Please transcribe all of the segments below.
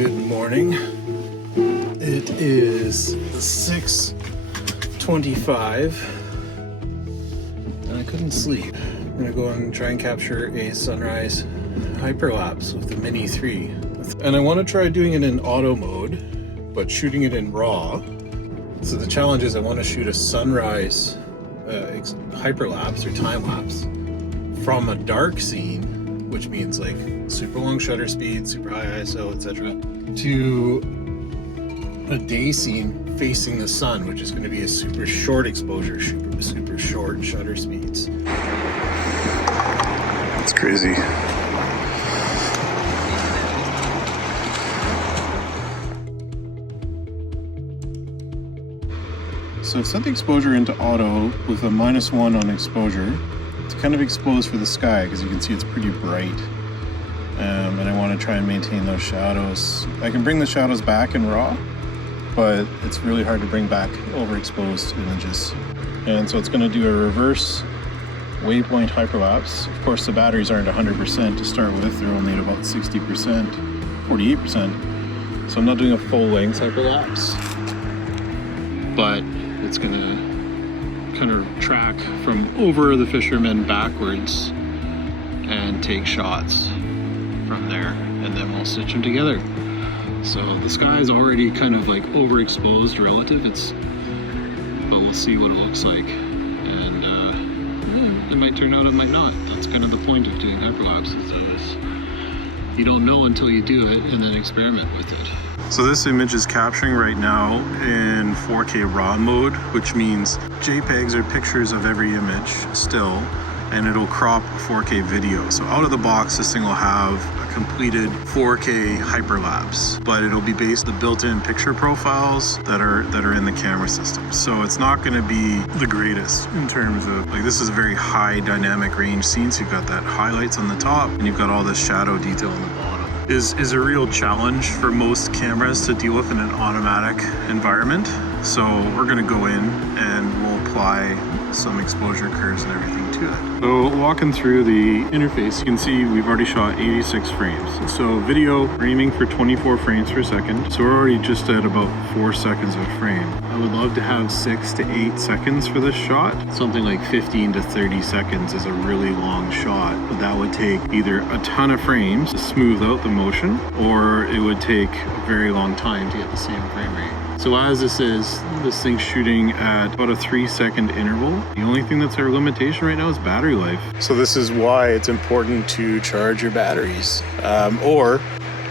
Good morning. It is 6:25 and I couldn't sleep. I'm gonna go and try and capture a sunrise hyperlapse with the Mini 3. And I want to try doing it in auto mode, but shooting it in RAW. So the challenge is I want to shoot a sunrise hyperlapse or time lapse from a dark scene, which means like super long shutter speed, super high ISO, etc., to a day scene facing the sun, which is going to be a super short exposure, super short shutter speeds. It's crazy. So I've set the exposure into auto with a -1 on exposure. It's kind of exposed for the sky because you can see it's pretty bright. And I want to try and maintain those shadows. I can bring the shadows back in RAW, but it's really hard to bring back overexposed images. And so it's going to do a reverse waypoint hyperlapse. Of course, the batteries aren't 100% to start with. They're only at about 60%, 48%. So I'm not doing a full length hyperlapse, but it's going to kind of track from over the fishermen backwards and take shots from there, and then we'll stitch them together. So the sky is already kind of like overexposed relative, but we'll see what it looks like, and it might turn out, it might not. That's kind of the point of doing hyperlapses, is you don't know until you do it and then experiment with it. So this image is capturing right now in 4K RAW mode, which means JPEGs are pictures of every image still, and it'll crop 4K video. So out of the box, this thing will have a completed 4K hyperlapse, but it'll be based on the built-in picture profiles that are in the camera system. So it's not going to be the greatest in terms of, like, this is a very high dynamic range scene. So you've got that highlights on the top, and you've got all this shadow detail on the bottom. Is a real challenge for most cameras to deal with in an automatic environment. So we're going to go in and we'll apply some exposure curves and everything to it. So walking through the interface, you can see we've already shot 86 frames. So video, we're aiming for 24 frames per second. So we're already just at about 4 seconds a frame. I would love to have 6 to 8 seconds for this shot. Something like 15 to 30 seconds is a really long shot, but that would take either a ton of frames to smooth out the motion, or it would take a very long time to get the same frame rate. So as this thing's shooting at about a 3-second interval. The only thing that's our limitation right now is battery life. So this is why it's important to charge your batteries, or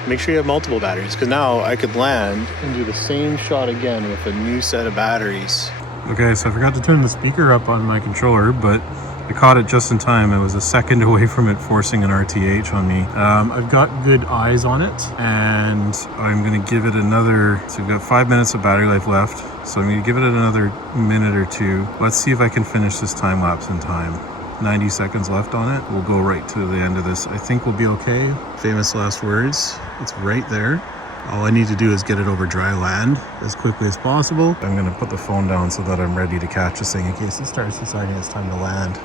make sure you have multiple batteries, because now I could land and do the same shot again with a new set of batteries. Okay, so I forgot to turn the speaker up on my controller, but I caught it just in time. I was a second away from it forcing an RTH on me. I've got good eyes on it, and I'm gonna give it another, so we've got 5 minutes of battery life left. So I'm gonna give it another minute or two. Let's see if I can finish this time lapse in time. 90 seconds left on it. We'll go right to the end of this. I think we'll be okay. Famous last words. It's right there. All I need to do is get it over dry land as quickly as possible. I'm gonna put the phone down so that I'm ready to catch this thing in case it starts deciding it's time to land.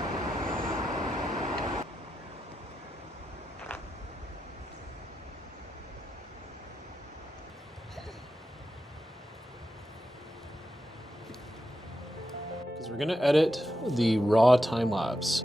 Because we're gonna edit the raw time lapse.